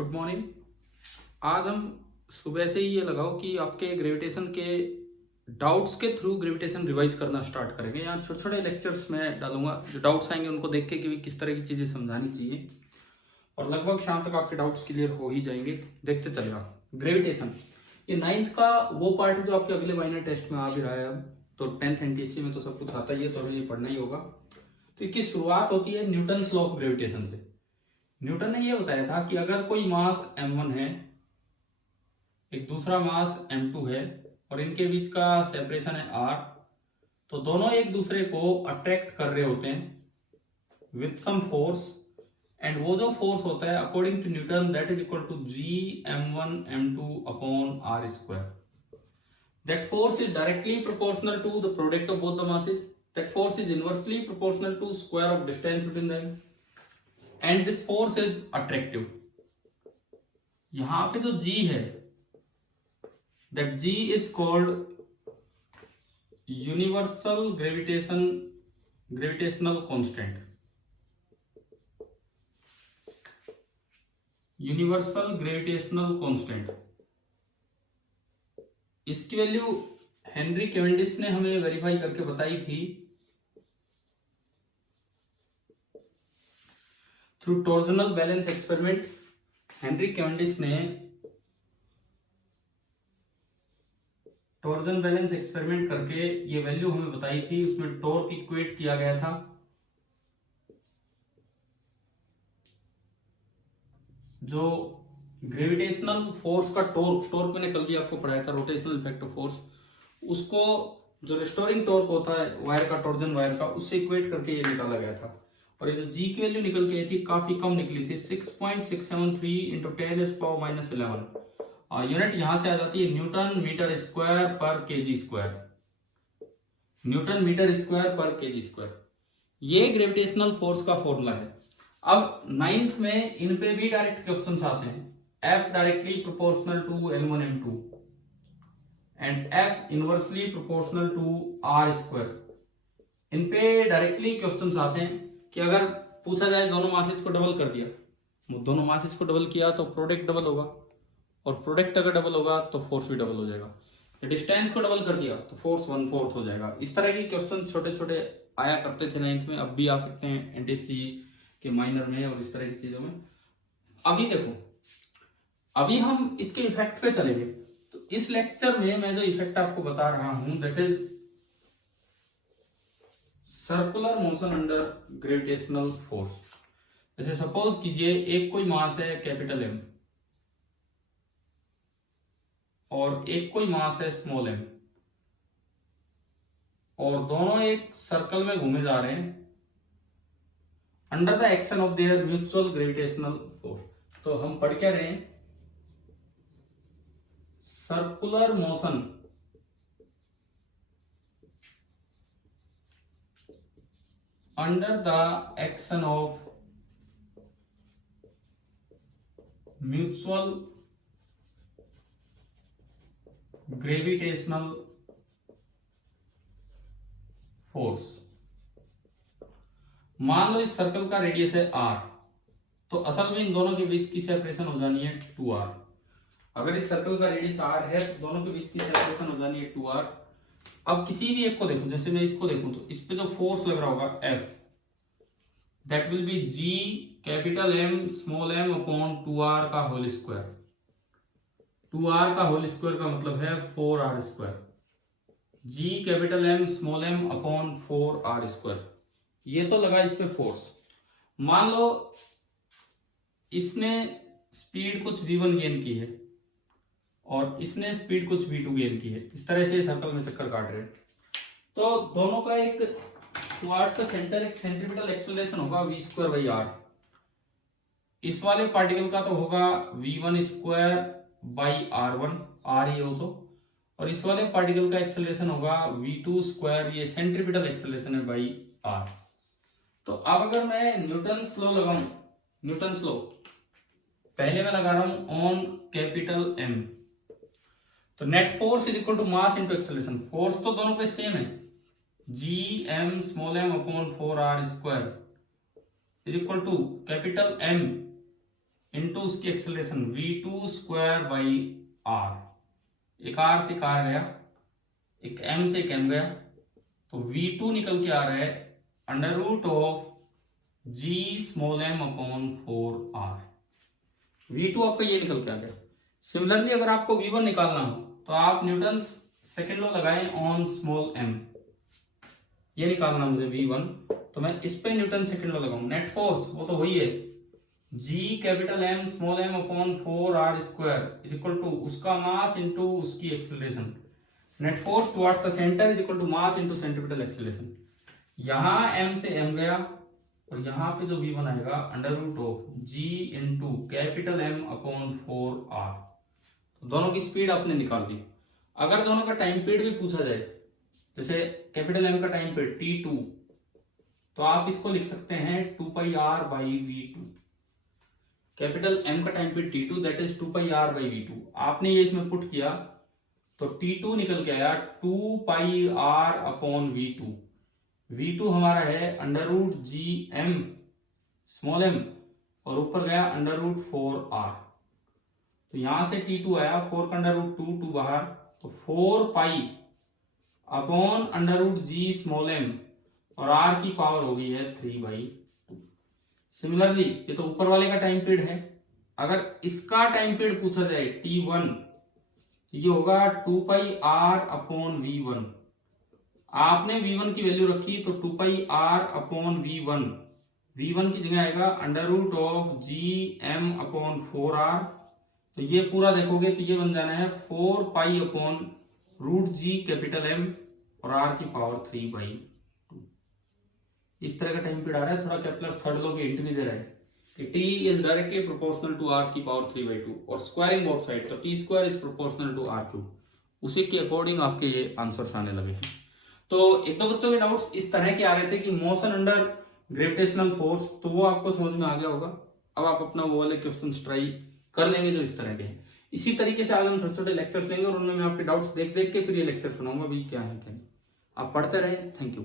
Good morning. आज हम सुबह से ही ये लगाओ कि आपके ग्रेविटेशन के डाउट्स के थ्रू ग्रेविटेशन रिवाइज करना स्टार्ट करेंगे। यहाँ छोटे छोटे लेक्चर्स में डालूंगा, जो डाउट्स आएंगे उनको देख के कि किस तरह की चीजें समझानी चाहिए, और लगभग शाम तक आपके डाउट्स क्लियर हो ही जाएंगे। देखते चलेगा। ग्रेविटेशन ये 9th का वो पार्ट है जो आपके अगले माइनर टेस्ट में आ भी रहा है। अब तो 10th एनटीएससी में तो सब कुछ आता ही है, तो अभी ये पढ़ना ही होगा। तो इसकी शुरुआत होती है न्यूटन लॉ ऑफ ग्रेविटेशन से। न्यूटन ने यह बताया था कि अगर कोई मास m1 है, एक दूसरा मास m2 है, और इनके बीच का सेपरेशन है r, तो दोनों एक दूसरे को अट्रैक्ट कर रहे होते हैं विथ सम फोर्स, एंड वो जो फोर्स होता है according to Newton that is equal to g m1 m2 upon r square. That force is directly proportional to the product of both the masses. That force is inversely proportional to square of distance between them, and this force is attractive. यहां पे जो g है, that g is called universal gravitational constant. Universal gravitational constant, इसकी value Henry Cavendish ने हमें verify करके बताई थी through torsional balance experiment. Henry Cavendish ने टॉर्जन बैलेंस एक्सपेरिमेंट करके ये वैल्यू हमें बताई थी। उसमें टॉर्क इक्वेट किया गया था जो ग्रेविटेशनल फोर्स का टॉर्क मैंने कल भी आपको पढ़ाया था, रोटेशनल इफेक्ट ऑफ फोर्स, उसको जो रिस्टोरिंग टॉर्क होता है वायर का, टॉर्जन वायर का, उससे इक्वेट करके ये निकाला गया था। और ये जो जी की वैल्यू निकल के आई थी काफी कम निकली थी, 6.673 इंटू 10⁻⁻11। यूनिट यहां से आ जाती है न्यूटन मीटर स्क्वायर पर KG square. Newton metre square पर केजी स्क्वायर, ये ग्रेविटेशनल फोर्स का फॉर्मूला है। अब 9th में इन पे भी डायरेक्ट क्वेश्चंस आते हैं। F directly proportional to L1 M2 and F inversely proportional to R square. इन पे डायरेक्टली क्वेश्चंस आते हैं कि अगर पूछा जाए दोनों मासेज को डबल कर दिया, दोनों मासेज को डबल किया तो प्रोडक्ट डबल होगा, और प्रोडक्ट अगर डबल होगा तो फोर्स भी डबल हो जाएगा। डिस्टेंस को डबल कर दिया तो फोर्स 1/4 हो जाएगा। इस तरह के क्वेश्चन छोटे छोटे आया करते थे 9th में, अब भी आ सकते हैं एनटीएससी के माइनर में और इस तरह की चीजों में। अभी देखो, अभी हम इसके इफेक्ट पे चलेंगे। तो इस लेक्चर में मैं जो इफेक्ट आपको बता रहा हूं that is circular motion under gravitational force. जैसे सपोज कीजिए एक कोई मास है कैपिटल M और एक कोई मास है स्मॉल m, और दोनों एक सर्कल में घूमे जा रहे हैं under the action of their mutual gravitational force. तो हम पढ़ क्या रहे हैं? Circular motion under the action of mutual gravitational force. मान लो इस सर्कल का रेडियस है r, तो असल में इन दोनों के बीच की सेपरेशन हो जानी है 2r। अगर इस सर्कल का रेडियस r है तो दोनों के बीच की सेपरेशन हो जानी है 2r। अब किसी भी एक को देखूं, जैसे मैं इसको देखूं तो इस पे जो फोर्स लग रहा होगा F, that will be G capital M small m upon 2r का होल स्क्वायर। 2r का होल स्क्वायर का मतलब है 4r square. G capital M small m upon 4r square. ये तो लगा इस पे फोर्स। मान लो इसने स्पीड कुछ v1 गेन की है और इसने स्पीड कुछ v2 गेन की है, इस तरह से सर्कल में चक्कर काट रहे हैं। तो दोनों का एक टुवर्ड्स द सेंटर एक सेंट्रीपिटल एक्सेलरेशन होगा v²/r। इस वाले पार्टिकल का तो होगा v1² r ये हो तो, और इस वाले पार्टिकल का एक्सेलरेशन होगा v2², ये सेंट्रीपिटल एक्सेलरेशन है बाई r। तो अब अगर मैं न्यूटन्स लॉ लगाऊं, न्यूटन्स लॉ पहले मैं लगा रहा हूं ऑन कैपिटल M, तो net force is equal to mass into acceleration. Force तो दोनों पे सेम है, G M small m upon 4r square is equal to capital M into उसकी acceleration v2 square by r। एक r से एक r गया, एक m से एक m गया, तो v2 निकल के आ रहा है under root of g small m upon 4r। v2 आपका ये निकल के आ गया। सिमिलरली अगर आपको v1 निकालना हो तो आप न्यूटन सेकेंड लॉ लगाएं ऑन स्मॉल m। ये निकालना मुझे v1, तो मैं इस पे न्यूटन सेकेंड लॉ लगाऊं। नेट फोर्स वो तो वही है, g capital M small m upon 4r square is equal to उसका मास इंटू उसकी acceleration. Net force towards the centre is equal to mass into centripetal acceleration. यहां m से m गया और यहाँ पे जो v1 आएगा under root of g into capital M upon 4r। तो दोनों की स्पीड आपने निकाल ली। अगर दोनों का टाइम पीरियड भी पूछा जाए, जैसे कैपिटल M का टाइम पीरियड t2, तो आप इसको लिख सकते हैं 2 पाई r by v2। Capital M का time period t2 that is 2 pi r by v2। आपने ये इसमें पुट किया तो t2 निकल के आया 2 पाई r अपॉन v2। v2 हमारा है अंडर रूट जी m स्मॉल m और ऊपर गया अंडर रूट 4r। तो यहां से t2 आया, 4 का अंडर रूट 2 बाहर, तो 4 पाई अपॉन अंडर रूट जी स्मॉल m और r की पावर हो गई है 3/2। सिमिलरली ये तो ऊपर वाले का टाइम पीरियड है, अगर इसका टाइम पीरियड पूछा जाए t1, तो ये होगा 2 पाई r अपॉन v1। आपने v1 की वैल्यू रखी तो 2 पाई r अपॉन v1, v1 की जगह आएगा under root of g m upon 4r। तो ये पूरा देखोगे तो ये बन जाना है 4 pi upon root G capital M और r की पावर 3/2। इस तरह का टाइम पीरियड आ रहा है। थोड़ा केपलर्स थर्ड लॉ की हिंट भी दे रहा है कि t is directly proportional to r की पावर 3/2 और स्क्वायरिंग बोथ साइड, तो t square is proportional to r3। उसी के अकॉर्डिंग आपके ये आंसर्स आने लगे हैं। तो एक दो बच्चों के डाउट्स इस तरह के आ रहे थे कि मोशन अंडर ग्रेविटेशनल फोर्स, तो वो आपको समझ में आ गया होगा। अब आप अपना वो वाले क्वेश्चन ट्राई कर लेंगे जो इस तरह के हैं। इसी तरीके से आज हम छोटे छोटे लेक्चर्स लेंगे और उनमें मैं आपके डाउट्स देख देख के फिर ये लेक्चर सुनाऊंगा भी क्या है क्या नहीं। आप पढ़ते रहें। Thank you.